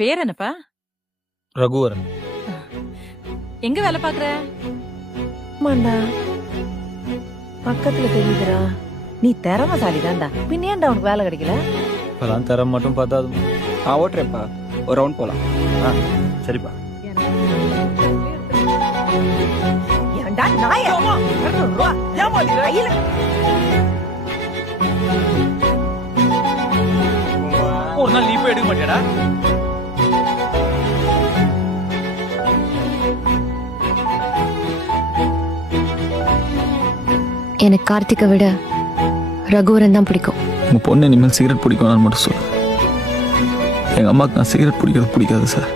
பேர் என்னப்பா? ரகுவரன். எங்க வேலை பாக்குற? ஆமாண்டா, பக்கத்துல தெரியுதுடா. நீ திறமசாலி தான்டா, பின்ன ஏன்டா உனக்கு வேலை கிடைக்கல? இப்பதான் தர மட்டும் பார்த்தாது. ஓட்டுறேப்பா, ஒரு ரவுண்ட் போலாம். சரிப்பா. ஏன்டா நாயே? 200 ரூபா கையில. ஒரு நாள் நீ போய் எடுக்க மாட்டியாடா? எனக்கு கார்த்திகை விட ரகுவரன் தான் பிடிக்கும். உங்கள் பொண்ணு இனிமேல் சிகரெட் பிடிக்கும் மட்டும் சொல்லு. எங்கள் அம்மாவுக்கு நான் சிகரெட் பிடிக்கிறது பிடிக்காது சார்.